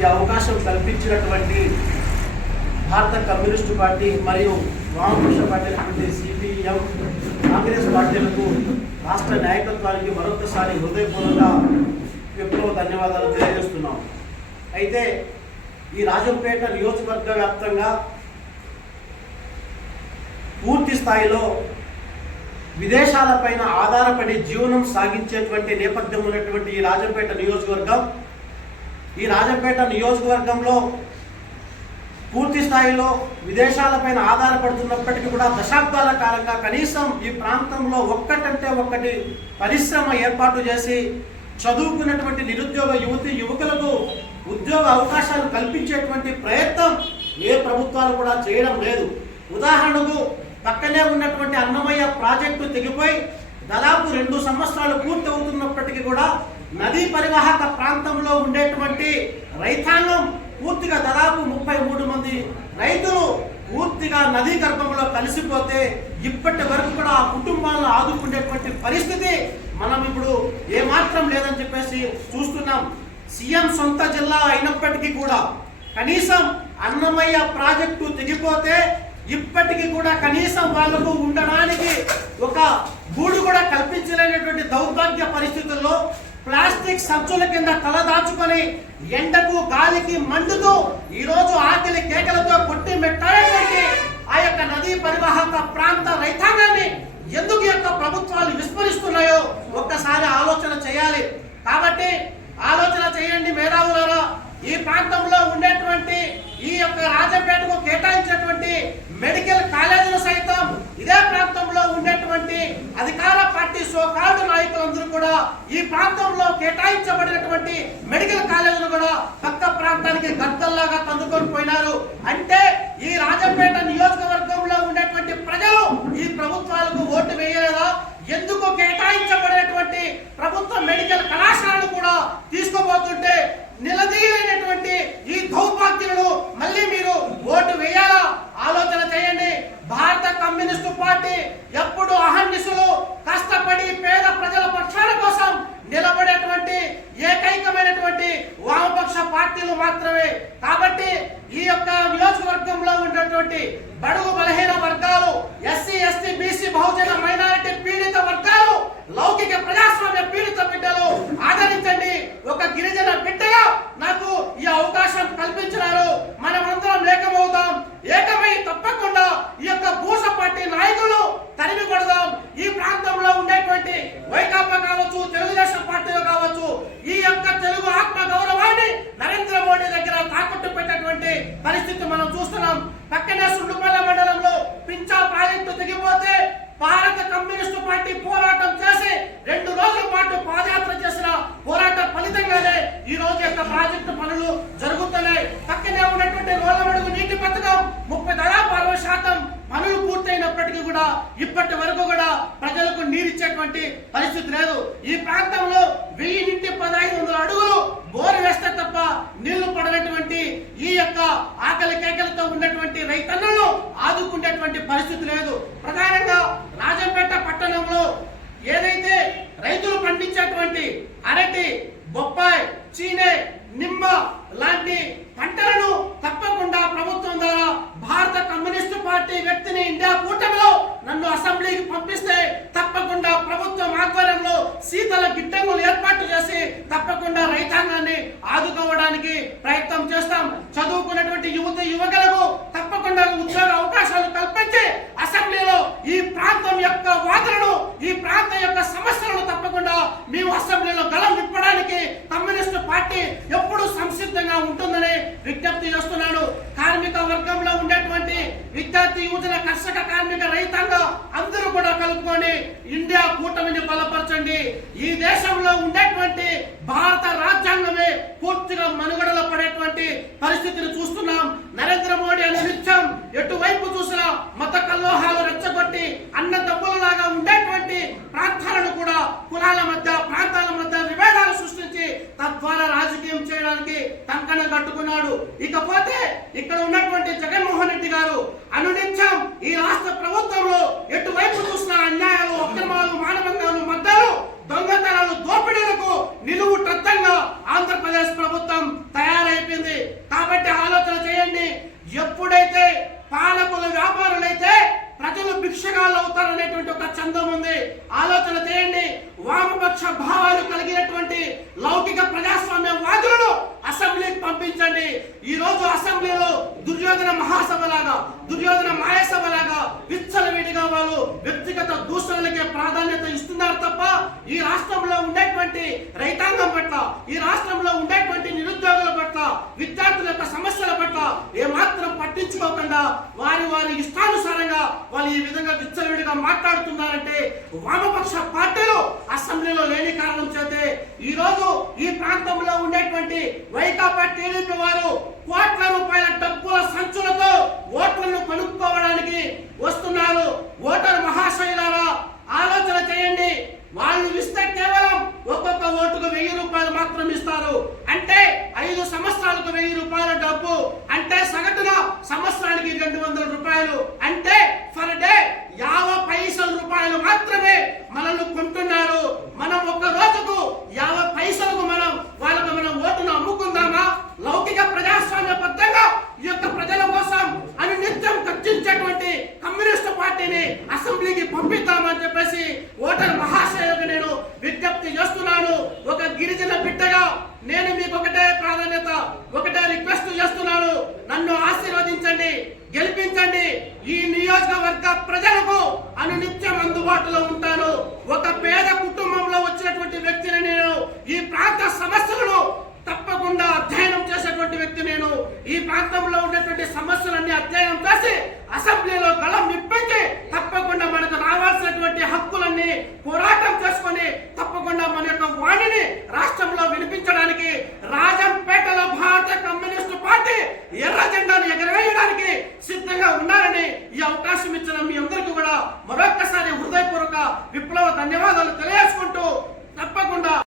ఈ అవకాశం కల్పించినటువంటి భారత కమ్యూనిస్టు పార్టీ మరియు వామపక్ష పార్టీ అయినటువంటి సిపిఎం కాంగ్రెస్ పార్టీలకు రాష్ట్ర నాయకత్వానికి మరొకసారి హృదయపూర్వక విప్లవ ధన్యవాదాలు తెలియజేస్తున్నాం. అయితే ఈ రాజంపేట నియోజకవర్గ వ్యాప్తంగా పూర్తి స్థాయిలో విదేశాలపైన ఆధారపడి జీవనం సాగించేటువంటి నేపథ్యం ఉన్నటువంటి ఈ రాజంపేట నియోజకవర్గం ఈ రాజంపేట నియోజకవర్గంలో పూర్తి స్థాయిలో విదేశాలపైన ఆధారపడుతున్నప్పటికీ కూడా దశాబ్దాల కాలంగా కనీసం ఈ ప్రాంతంలో ఒక్కటంటే ఒక్కటి పరిశ్రమ ఏర్పాటు చేసి చదువుకున్నటువంటి నిరుద్యోగ యువతి యువకులకు ఉద్యోగ అవకాశాలు కల్పించేటువంటి ప్రయత్నం ఏ ప్రభుత్వాలు కూడా చేయడం లేదు. ఉదాహరణకు పక్కనే ఉన్నటువంటి అన్నమయ్య ప్రాజెక్టు తెగిపోయి దాదాపు రెండు సంవత్సరాలు పూర్తి అవుతున్నప్పటికీ కూడా నదీ పరివాహక ప్రాంతంలో ఉండేటువంటి రైతాంగం పూర్తిగా దాదాపు ముప్పై మూడు మంది రైతులు పూర్తిగా నదీ గర్భంలో కలిసిపోతే ఇప్పటి వరకు కూడా ఆ కుటుంబాలను ఆదుకునేటువంటి పరిస్థితి మనం ఇప్పుడు ఏమాత్రం లేదని చెప్పేసి చూస్తున్నాం. సీఎం సొంత జిల్లా అయినప్పటికీ కూడా కనీసం అన్నమయ్య ప్రాజెక్టు తెగిపోతే ఇప్పటికీ కూడా కనీసం వాళ్ళకు ఉండడానికి ఒక గూడు కూడా కల్పించలేనటువంటి దౌర్భాగ్య పరిస్థితుల్లో ప్లాస్టిక్ సంచుల కింద తలదాచుకొని ఎండకు గాలికి మండుతూ ఈ రోజు ఆకలి కేకలతో కొట్టి మెట్టాడేటువంటి ఆ యొక్క నదీ పరివాహక ప్రాంత రైతాంగాన్ని ఎందుకు యొక్క ప్రభుత్వాలు విస్మరిస్తున్నాయో ఒక్కసారి ఆలోచన చేయాలి. కాబట్టి ఆలోచన చేయండి మేధావులారా. ఈ ప్రాంతంలో ఉండేటువంటి ఈ యొక్క రాజంపేటకు కేటాయించినటువంటి మెడికల్ కాలేజీలు సైతం ఇదే ప్రాంతం ఉన్నటువంటి అధికార పార్టీ సోకాడు నాయకులందరూ కూడా ఈ ప్రాంతంలో కేటాయించబడినటువంటి మెడికల్ కాలేజీలు కూడా పక్క ప్రాంతానికి గద్దల్లాగా తందుకొని పోయినారు అంటే ఈ రాజంపేట నియోజకవర్గంలో ఉండేటువంటి ప్రజలు ఈ ప్రభుత్వాలకు ఓటు వేయలేదా ఎందుకు కేటాయించబడినటువంటి ప్రభుత్వ మెడికల్ కళాశాలను కూడా తీసుకోబోతుంటే నిలదీయలేనటువంటి ఈ దౌర్భాగ్యులను మళ్ళీ మీరు ఓటు వేయాలా ఆలోచన చేయండి భారత కమ్యూనిస్టు పార్టీ ఎప్పుడు అహర్నిశలు కష్టపడి పేద ప్రజల పక్షాల కోసం నిలబడేటువంటి ఏకైకమైనటువంటి వామపక్ష పార్టీలు మాత్రమే. కాబట్టి ఈ యొక్క నియోజకవర్గంలో ఉన్నటువంటి బడుగు బలహీన వర్గాలు ఎస్సీ ఎస్టీ బీసీ బహుజన మైనారిటీ పీడిత వర్గాలు లౌకిక ప్రజాస్వామ్య పీడిత బిడ్డలు ఆదరించండి ఒక గిరిజన బిడ్డగా నాకు ఈ అవకాశం కల్పించినారు మనమందరం ఏకమవుదాం ఏకమై తప్పకుండా ఈ యొక్క భూష పార్టీ నాయకులు తరిమి కొడదాం ఈ ప్రాంతంలో ఉండేటువంటి వైకాపా కావచ్చు తెలుగుదేశం పార్టీలు కావచ్చు ఈ యొక్క తెలుగు ఆత్మ గౌరవాన్ని నరేంద్ర మోడీ దగ్గర తాకట్టు పెట్టేటువంటి పరిస్థితి మనం చూస్తున్నాం పక్కనే సుండుపల్లె మండలంలో పించా తెగిపోతే భారత కమ్యూనిస్టు పార్టీ పోరాడు చేసి రెండు రోజుల పాటు పాదయాత్ర చేసిన పోరాట ఫలితంగానే ఈ రోజు యొక్క ప్రాజెక్టు పనులు జరుగుతున్నాయి పక్కనే ఉన్నటువంటి రోలమడుగు నీటి పథకం ముప్పై దాదాపు అరవై శాతం పనులు పూర్తయినప్పటికీ కూడా ఇప్పటి వరకు కూడా నీరు నీరిచ్చేటువంటి పరిస్థితి లేదు. ఈ ప్రాంతంలో వెయ్యి నుండి పదహైదు వందల అడుగులు బోరు వేస్తే తప్ప నీళ్ళు పడనటువంటి ఈ యొక్క ఆకలి కేకలతో ఉన్నటువంటి రైతన్నలను ఆదుకునేటువంటి పరిస్థితి లేదు. ప్రధానంగా రాజంపేట పట్టణంలో ఏదైతే రైతులు పండించేటువంటి అరటి బొప్పాయి చీనే నిమ్మ లాంటి పంటలను తప్పకుండా ప్రభుత్వం ద్వారా భారత కమ్యూనిస్టు పార్టీ వ్యక్తిని ఇండియా కూటమిలో నన్ను అసెంబ్లీకి పంపిస్తే శీతల గిడ్డంగులు ఏర్పాటు చేసి తప్పకుండా రైతాంగాన్ని ఆదుకోవడానికి ప్రయత్నం చేస్తాం. చదువుకున్నటువంటి యువత యువకులకు తప్పకుండా ఉద్యోగ అవకాశాలు కల్పించి అసెంబ్లీలో ఈ ప్రాంతం యొక్క వాదనను ఈ ప్రాంతం యొక్క సమస్యలను తప్పకుండా మేము అసెంబ్లీలో గలం విప్పడానికి కమ్యూనిస్టు పార్టీ ఎప్పుడు సంసిద్ధంగా ఉంటుందని చేస్తున్నాడు కార్మిక వర్గంలో ఉండేటువంటి విద్యార్థి యువజన కర్షక కార్మిక రైతాంగం అందరూ కూడా కలుపుకొని ఇండియా కూటమిని బలపరచండి. ఈ దేశంలో ఉండేటువంటి భారత రాజ్యాంగమే పూర్తిగా మనుగడలో పడేటువంటి పరిస్థితిని రాజకీయం చేయడానికి కంకణం కట్టుకున్నాడు. ఇకపోతే ఇక్కడ ఉన్నటువంటి జగన్మోహన్ రెడ్డి గారు అనునిత్యం ఈ రాష్ట్ర ప్రభుత్వంలో ఎటువైపు చూసిన అన్యాయాలు అక్రమాలు మానవంగాలు మద్దలు దొంగతనాలు దోపిడీలకు నిలువు ట్రత్తంగా ఆంధ్రప్రదేశ్ ప్రభుత్వం తయారైపోయింది. కాబట్టి ఆలోచన చేయండి. ఎప్పుడైతే పాలకుల వ్యాపారులైతే ప్రజలు భిక్షగాళ్ళు అవుతారనేటువంటి ఒక చందం ఉంది. ఆలోచన చేయండి. వామపక్ష భావ పంపించండి. ఈ రోజు అసెంబ్లీలో దుర్యోధన మహాసభ లాగా దుర్యోధన మాయసభ లాగా విచ్చలవిడిగా వాళ్ళు వ్యక్తిగత దూషణలకే ప్రాధాన్యత ఇస్తున్నారు తప్ప ఈ రాష్ట్రంలో ఉండేటువంటి రైతాంగం పట్ల ఈ రాష్ట్రంలో ఉండేటువంటి నిరుద్యోగుల పట్ల విద్యార్థుల యొక్క సమస్యల పట్ల ఏమాత్రం పట్టించుకోకుండా వారి వారి ఇష్టానుసారంగా వాళ్ళు ఈ విధంగా విచ్చలవిడిగా మాట్లాడుతున్నారంటే వామపక్ష పార్టీలు అసెంబ్లీలో లేని కారణం చేతే ఈ రోజు ఈ ప్రాంతంలో ఉండేటువంటి వైకాపా టీడీపీ వారు కోట్ల రూపాయల డబ్బుల సంచులతో ఓట్లను కొనుక్కోవడానికి వస్తున్నారు. సమస్యలన్నీ అధ్యయనం చేసి అసెంబ్లీలో గళం విప్పించి తప్పకుండా మనకు రావాల్సినటువంటి హక్కులన్నీ పోరాటం చేసుకొని తప్పకుండా మన యొక్క వాణిని రాష్ట్రంలో వినిపించడానికి